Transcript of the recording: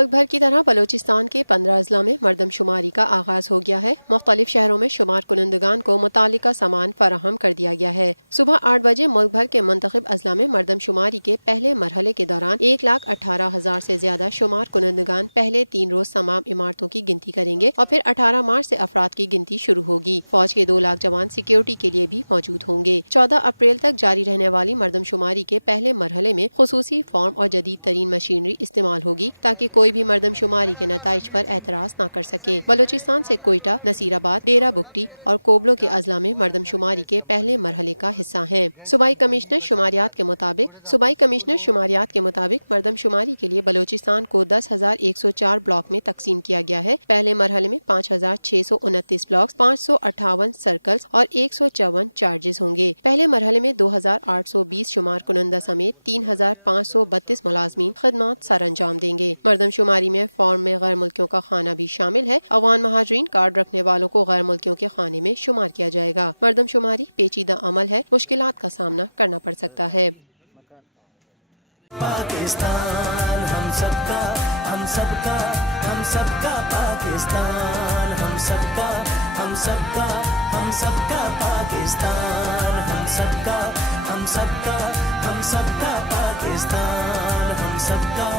ملک بھر کی طرح بلوچستان کے 15 اضلاع میں مردم شماری کا آغاز ہو گیا ہے۔ مختلف شہروں میں شمار کنندگان کو متعلقہ سامان فراہم کر دیا گیا ہے۔ صبح 8 بجے ملک بھر کے منتخب اضلاع میں مردم شماری کے پہلے مرحلے کے دوران 1,18,000 سے زیادہ شمار کنندگان پہلے 3 روز تمام عمارتوں کی گنتی کریں گے اور پھر 18 مارچ سے افراد کی گنتی شروع ہوگی۔ فوج کے 2 لاکھ جوان سیکیورٹی کے لیے بھی موجود ہوں گے۔ 14 اپریل تک جاری رہنے والی مردم شماری کے پہلے مرحلے میں خصوصی فارم اور جدید ترین مشینری استعمال ہوگی تاکہ کوئی بھی مردم شماری کے نتائج پر اعتراض نہ کر سکے۔ بلوچستان سے کوئٹہ، نصیر آباد، ڈیرہ بگٹی اور کوبلو کے اضلاع میں مردم شماری کے پہلے مرحلے کا حصہ ہیں۔ صوبائی کمشنر شماریات کے مطابق مردم شماری کے لیے بلوچستان کو 10,104 بلاک میں تقسیم کیا گیا ہے۔ پہلے مرحلے میں 5,629 بلاکس، 558 سرکلز اور 154 چارجز ہوں گے۔ پہلے مرحلے میں 2,820 شمار کنندہ سمیت 3,532 ملازمین خدمات سر انجام دیں گے۔ مردم شماری میں فارم میں غیر ملکیوں کا خانہ بھی شامل ہے۔ افغان مہاجرین کارڈ رکھنے والوں کو غیر ملکیوں کے خانے میں شمار کیا جائے گا۔ مردم شماری پیچیدہ عمل ہے، مشکلات کا سامنا کرنا پڑ سکتا ہے۔ پاکستان ہم سب کا، ہم سب کا، ہم سب کا پاکستان، ہم سب کا، ہم سب کا، ہم سب کا پاکستان، ہم سب کا، ہم سب کا، ہم سب کا پاکستان، ہم سب کا